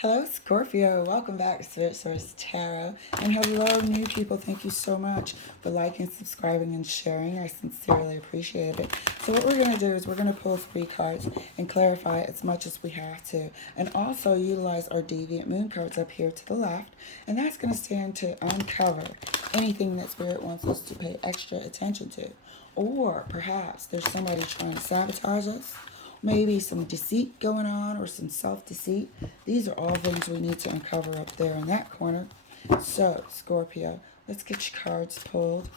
Hello, Scorpio. Welcome back to Spirit Source Tarot. And hello, new people. Thank you so much for liking, subscribing, and sharing. I sincerely appreciate it. So, what we're going to do is we're going to pull three cards and clarify as much as we have to. And also utilize our Deviant Moon cards up here to the left. And that's going to stand to uncover anything that Spirit wants us to pay extra attention to. Or perhaps there's somebody trying to sabotage us, maybe some deceit going on or some self-deceit. These are all things we need to uncover up there in that corner. So, Scorpio, let's get your cards pulled.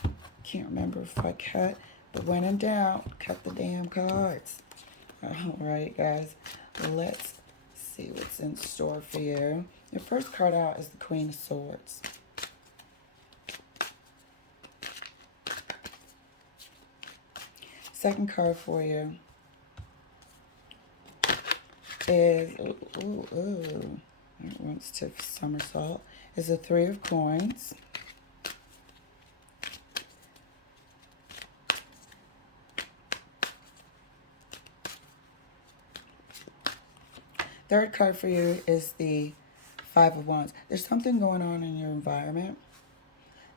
Can't remember if I cut, but when in doubt, cut the damn cards. Alright, guys, let's see what's in store for you. Your first card out is the Queen of Swords. Second card for you is, it wants to somersault, is a Three of Coins. Third card for you is the Five of Wands. There's something going on in your environment.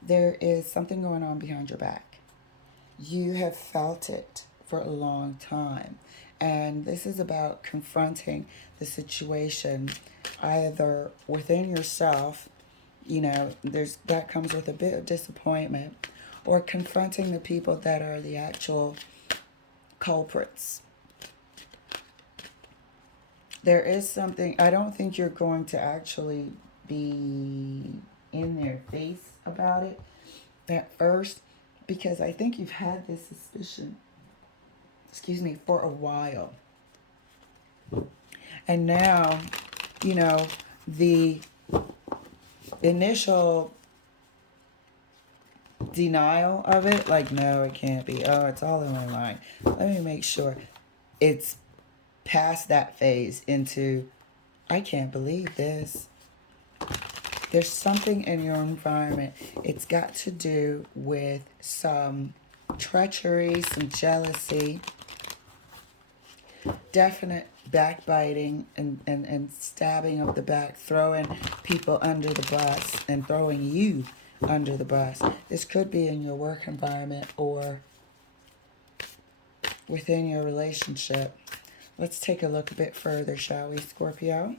There is something going on behind your back. You have felt it for a long time. And this is about confronting the situation either within yourself, that comes with a bit of disappointment, or confronting the people that are the actual culprits. There is something, I don't think you're going to actually be in their face about it at first, because I think you've had this suspicion, for a while. And now, the initial denial of it, like, no, it can't be. Oh, it's all in my mind. Let me make sure. It's past that phase into, I can't believe this. There's something in your environment. It's got to do with some treachery, some jealousy, definite backbiting and stabbing of the back, throwing people under the bus and throwing you under the bus. This could be in your work environment or within your relationship. Let's take a look a bit further, shall we, Scorpio?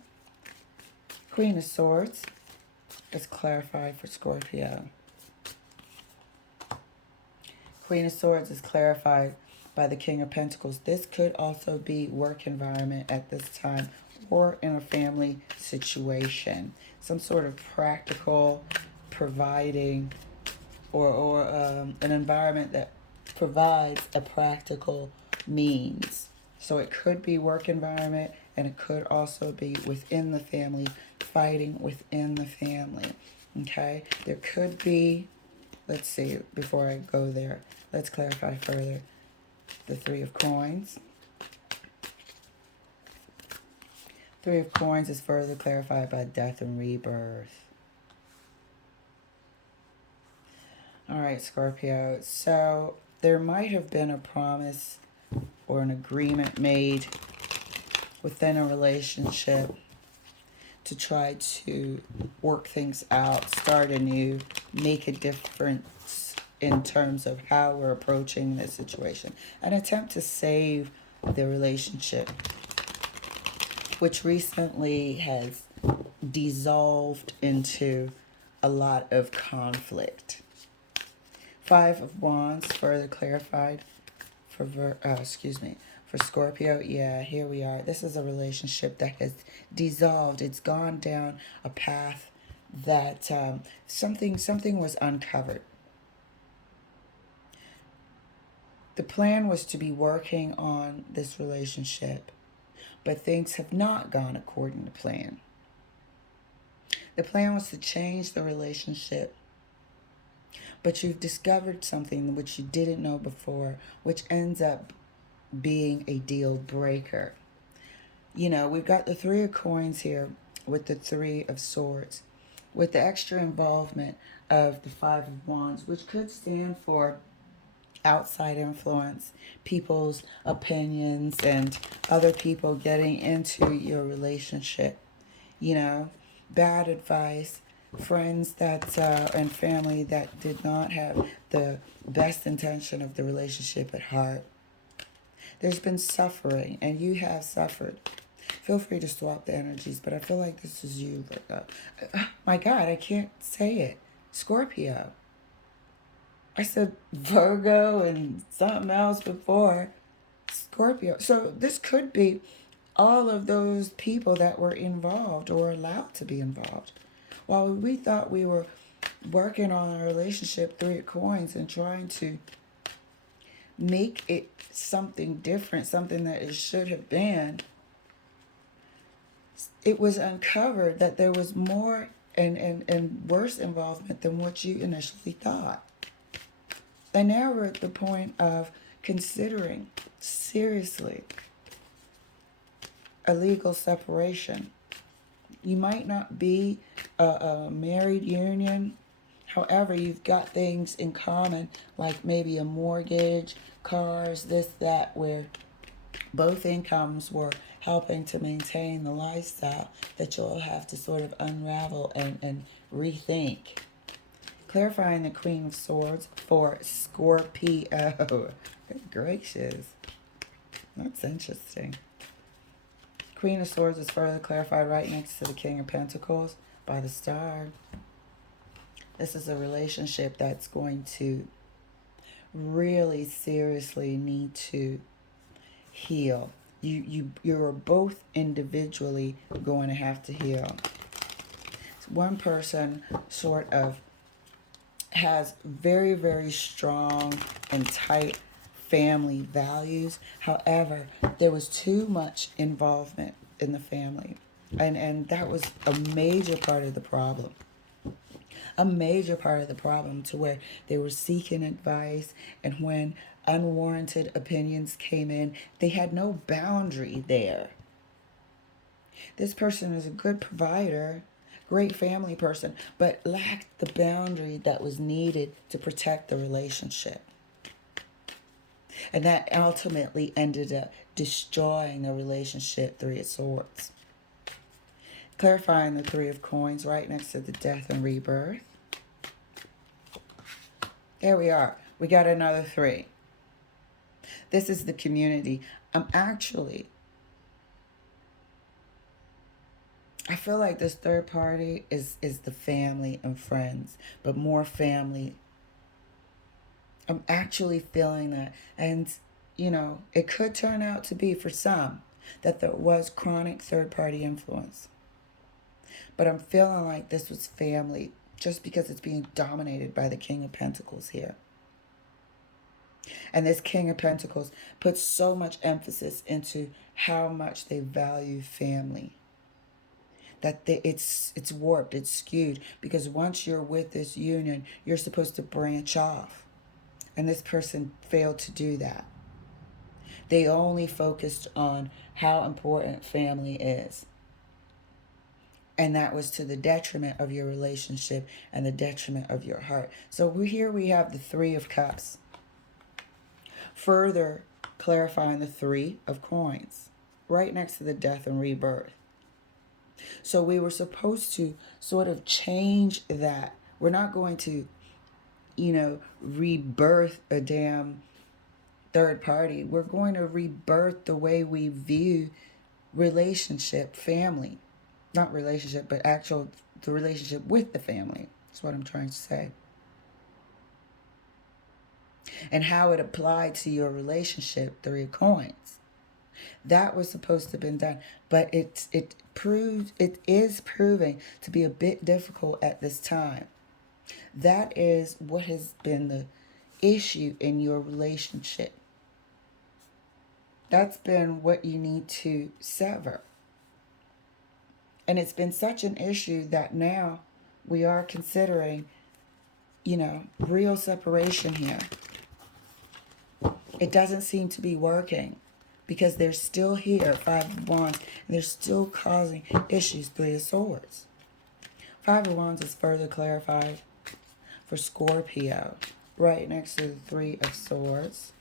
Queen of Swords. Let's clarify for Scorpio. Queen of Swords is clarified by the King of Pentacles. This could also be work environment at this time or in a family situation. Some sort of practical providing or an environment that provides a practical means. So it could be work environment, and it could also be within the family, fighting within the family. Okay? There could be, let's see, before I go there, let's clarify further. The Three of Coins. Three of Coins is further clarified by death and rebirth. All right, Scorpio. So there might have been a promise or an agreement made within a relationship to try to work things out, start anew, make a difference in terms of how we're approaching this situation. An attempt to save the relationship, which recently has dissolved into a lot of conflict. Five of Wands, further clarified for Scorpio. Yeah, here we are. This is a relationship that has dissolved. It's gone down a path that something was uncovered. The plan was to be working on this relationship, but things have not gone according to plan. The plan was to change the relationship, but you've discovered something which you didn't know before, which ends up being a deal breaker. We've got the Three of Coins here with the Three of Swords, with the extra involvement of the Five of Wands, which could stand for outside influence, people's opinions, and other people getting into your relationship. you know, bad advice, friends that and family that did not have the best intention of the relationship at heart. There's been suffering, and you have suffered. Feel free to swap the energies, but I feel like this is you. My God, I can't say it. Scorpio. I said Virgo and something else before. Scorpio. So this could be all of those people that were involved or allowed to be involved. While we thought we were working on a relationship, Three of Coins, and trying to make it something different, something that it should have been, it was uncovered that there was more and worse involvement than what you initially thought. And now we're at the point of considering seriously a legal separation. You might not be a married union. However, you've got things in common, like maybe a mortgage, cars, this, that, where both incomes were helping to maintain the lifestyle that you'll have to sort of unravel and rethink. Clarifying the Queen of Swords for Scorpio. Good gracious. That's interesting. Queen of Swords is further clarified right next to the King of Pentacles by the star. This is a relationship that's going to really seriously need to heal. You're both individually going to have to heal. One person sort of has very, very strong and tight family values. However, there was too much involvement in the family. And that was a major part of the problem. A major part of the problem, to where they were seeking advice, and when unwarranted opinions came in, they had no boundary there. This person is a good provider, great family person, but lacked the boundary that was needed to protect the relationship. And that ultimately ended up destroying the relationship. Three of Swords. Clarifying the Three of Coins right next to the Death and Rebirth. There we are. We got another three. This is the community. I feel like this third party is the family and friends, but more family. I'm actually feeling that. And, it could turn out to be, for some, that there was chronic third party influence. But I'm feeling like this was family, just because it's being dominated by the King of Pentacles here. And this King of Pentacles puts so much emphasis into how much they value family. That it's warped, it's skewed. Because once you're with this union, you're supposed to branch off. And this person failed to do that. They only focused on how important family is. And that was to the detriment of your relationship and the detriment of your heart. So here we have the Three of Cups. Further clarifying the Three of Coins. Right next to the Death and Rebirth. So we were supposed to sort of change that. We're not going to, rebirth a damn third party. We're going to rebirth the way we view relationship, family. Not relationship, but the relationship with the family. That's what I'm trying to say. And how it applied to your relationship, Three of Coins. That was supposed to have been done. But it is proving to be a bit difficult at this time. That is what has been the issue in your relationship. That's been what you need to sever. And it's been such an issue that now we are considering, real separation here. It doesn't seem to be working because they're still here, Five of Wands, and they're still causing issues, Three of Swords. Five of Wands is further clarified for Scorpio, right next to the Three of Swords.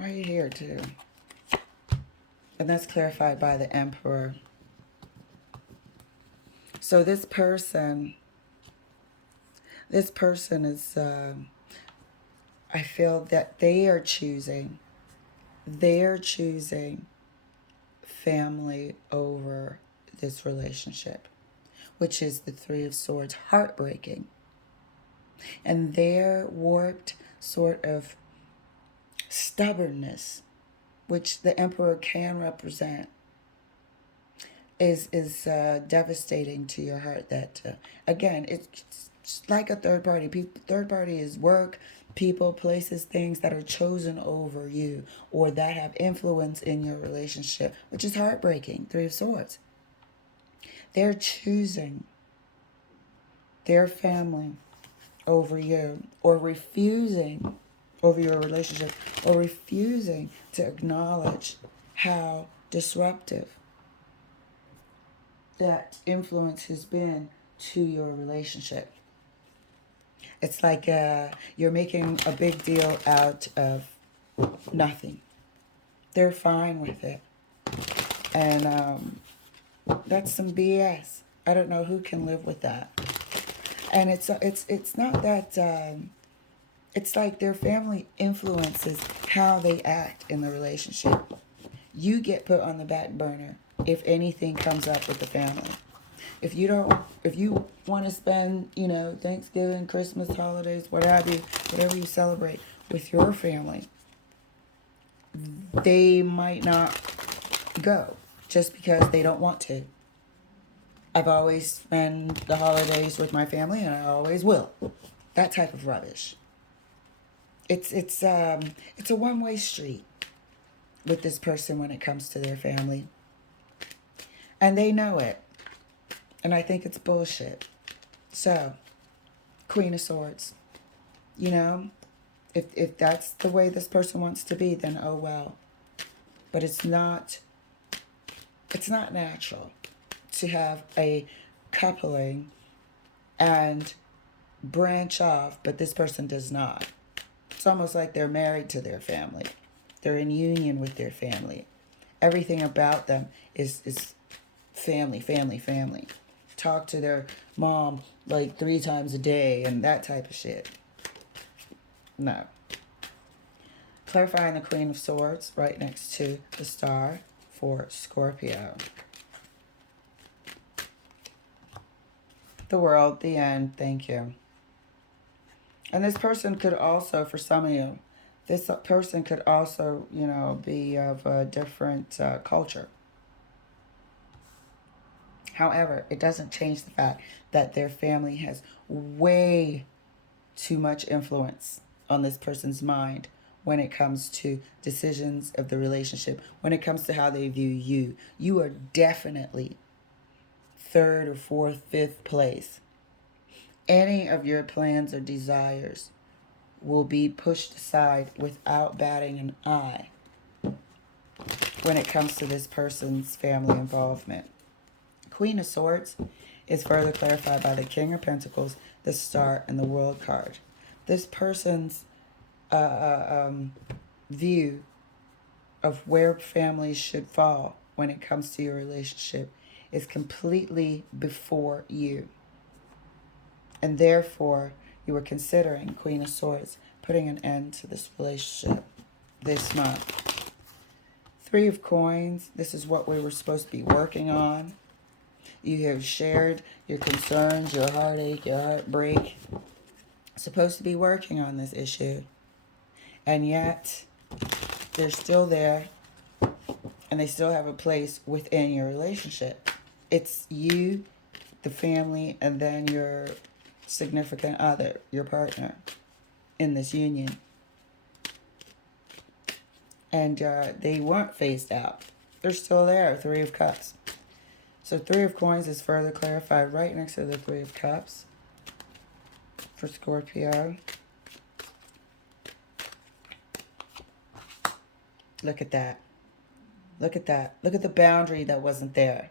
right here too. And that's clarified by the Emperor. So this person is, I feel that they're choosing family over this relationship, which is the Three of Swords, heartbreaking. And their warped sort of stubbornness, which the Emperor can represent, is devastating to your heart. That again, it's like a third party. Third party is work, people, places, things that are chosen over you or that have influence in your relationship, which is heartbreaking. Three of Swords. They're choosing their family over you, or refusing over your relationship, or refusing to acknowledge how disruptive that influence has been to your relationship. It's like you're making a big deal out of nothing. They're fine with it. And that's some BS. I don't know who can live with that. And it's not that it's like their family influences how they act in the relationship. You get put on the back burner if anything comes up with the family. If you want to spend, Thanksgiving, Christmas, holidays, whatever you celebrate with your family, they might not go just because they don't want to. I've always spent the holidays with my family, and I always will. That type of rubbish. It's a one-way street with this person when it comes to their family, and they know it. And I think it's bullshit. So, Queen of Swords, if that's the way this person wants to be, then oh well. But it's not natural to have a coupling and branch off, but this person does not. It's almost like they're married to their family. They're in union with their family. Everything about them is family, family, family. Talk to their mom like 3 times a day and that type of shit. No. Clarifying the Queen of Swords right next to the star for Scorpio. The World, the end, thank you. And this person could also, for some of you, this person could also, be of a different culture. However, it doesn't change the fact that their family has way too much influence on this person's mind when it comes to decisions of the relationship, when it comes to how they view you. You are definitely 3rd or 4th, 5th place. Any of your plans or desires will be pushed aside without batting an eye when it comes to this person's family involvement. Queen of Swords is further clarified by the King of Pentacles, the Star, and the World card. This person's view of where families should fall when it comes to your relationship is completely before you. And therefore, you were considering, Queen of Swords, putting an end to this relationship this month. 3 of Coins, this is what we were supposed to be working on. You have shared your concerns, your heartache, your heartbreak. Supposed to be working on this issue. And yet, they're still there. And they still have a place within your relationship. It's you, the family, and then your significant other, your partner, in this union. And they weren't phased out. They're still there, 3 of Cups. So 3 of Coins is further clarified right next to the 3 of Cups for Scorpio. Look at that. Look at that. Look at the boundary that wasn't there.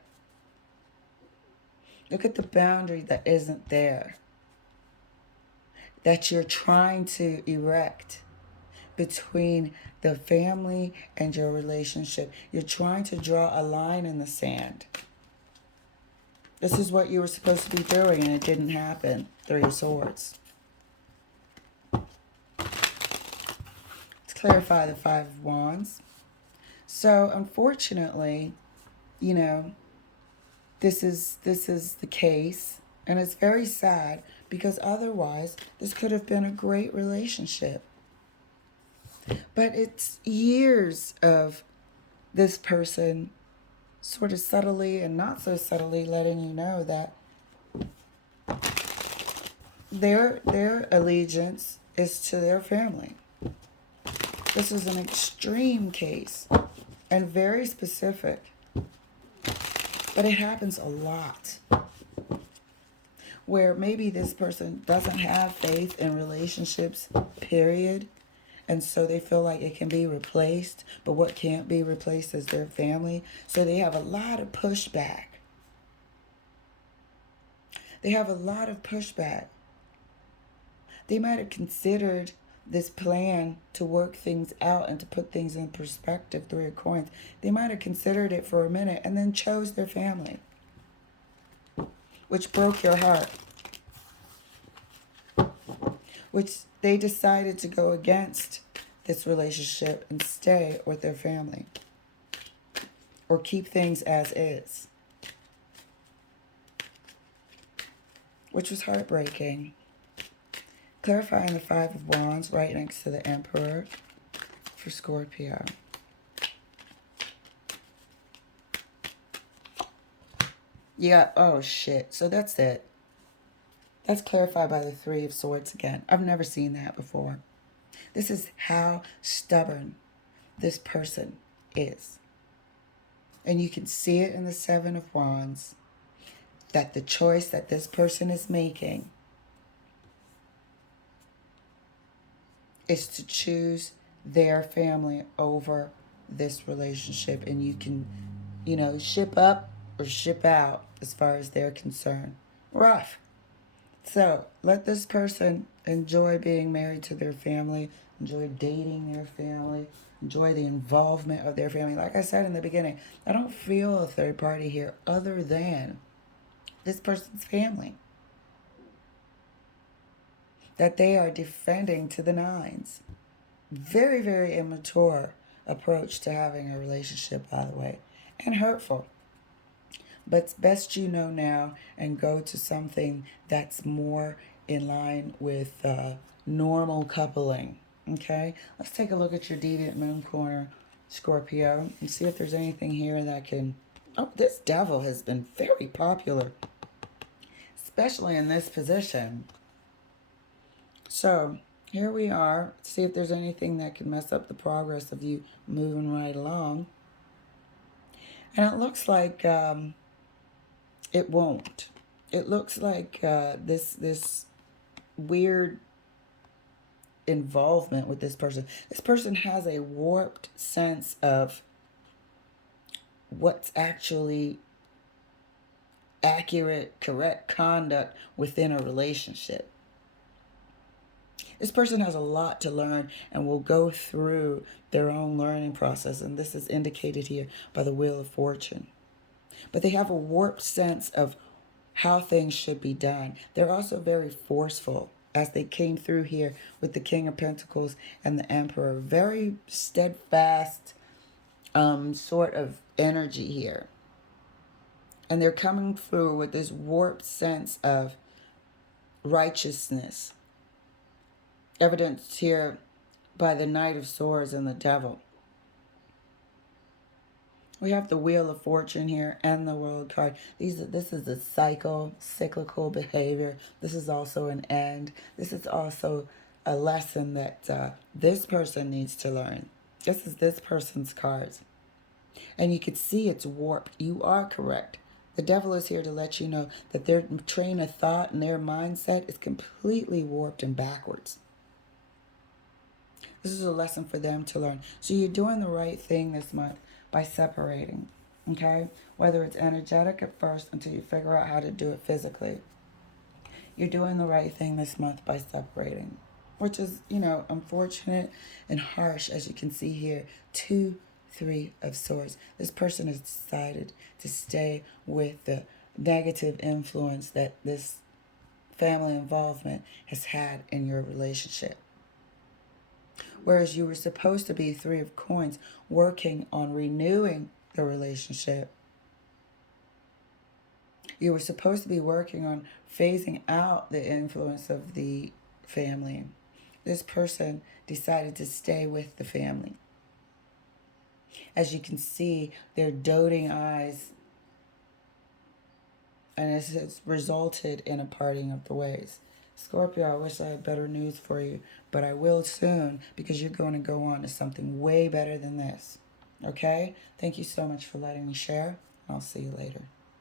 Look at the boundary that isn't there. That you're trying to erect between the family and your relationship. You're trying to draw a line in the sand. This is what you were supposed to be doing, and it didn't happen. Three of Swords. Let's clarify the Five of Wands. So, unfortunately, you know, this is the case, and it's very sad because otherwise this could have been a great relationship. But it's years of this person sort of subtly and not so subtly letting you know that their allegiance is to their family. This is an extreme case and very specific, but it happens a lot where maybe this person doesn't have faith in relationships, period, and so they feel like it can be replaced, but what can't be replaced is their family. So they have a lot of pushback. They have a lot of pushback. They might have considered this plan to work things out and to put things in perspective, Three of Coins. They might have considered it for a minute and then chose their family, which broke your heart, which they decided to go against this relationship and stay with their family or keep things as is, which was heartbreaking. Clarifying the Five of Wands right next to the Emperor for Scorpio. Yeah, oh shit. So that's it. That's clarified by the Three of Swords again. I've never seen that before. This is how stubborn this person is. And you can see it in the Seven of Wands, that the choice that this person is making is to choose their family over this relationship. And you can, ship up or ship out as far as they're concerned. Rough. So let this person enjoy being married to their family, enjoy dating their family, enjoy the involvement of their family. Like I said in the beginning, I don't feel a third party here other than this person's family that they are defending to the nines. Very, very immature approach to having a relationship, by the way, and hurtful. But it's best you know now and go to something that's more in line with normal coupling. Okay? Let's take a look at your deviant moon corner, Scorpio, and see if there's anything here that can... Oh, this devil has been very popular, especially in this position. So here we are. See if there's anything that can mess up the progress of you moving right along. And it looks like it won't. It looks like this weird involvement with this person. This person has a warped sense of what's actually accurate, correct conduct within a relationship. This person has a lot to learn and will go through their own learning process. And this is indicated here by the Wheel of Fortune. But they have a warped sense of how things should be done. They're also very forceful, as they came through here with the King of Pentacles and the Emperor. Very steadfast sort of energy here. And they're coming through with this warped sense of righteousness, evidenced here by the Knight of Swords and the Devil. We have the Wheel of Fortune here and the World card. This is a cyclical behavior. This is also an end. This is also a lesson that this person needs to learn. This is this person's cards. And you can see it's warped. You are correct. The Devil is here to let you know that their train of thought and their mindset is completely warped and backwards. This is a lesson for them to learn. So you're doing the right thing this month by separating, okay? Whether it's energetic at first until you figure out how to do it physically. You're doing the right thing this month by separating. which is, unfortunate and harsh, as you can see here. 2, 3 of Swords. This person has decided to stay with the negative influence that this family involvement has had in your relationship. Whereas you were supposed to be 3 of Coins, working on renewing the relationship. You were supposed to be working on phasing out the influence of the family. This person decided to stay with the family. As you can see, their doting eyes, and it has resulted in a parting of the ways. Scorpio, I wish I had better news for you, but I will soon, because you're going to go on to something way better than this. Okay? Thank you so much for letting me share. I'll see you later.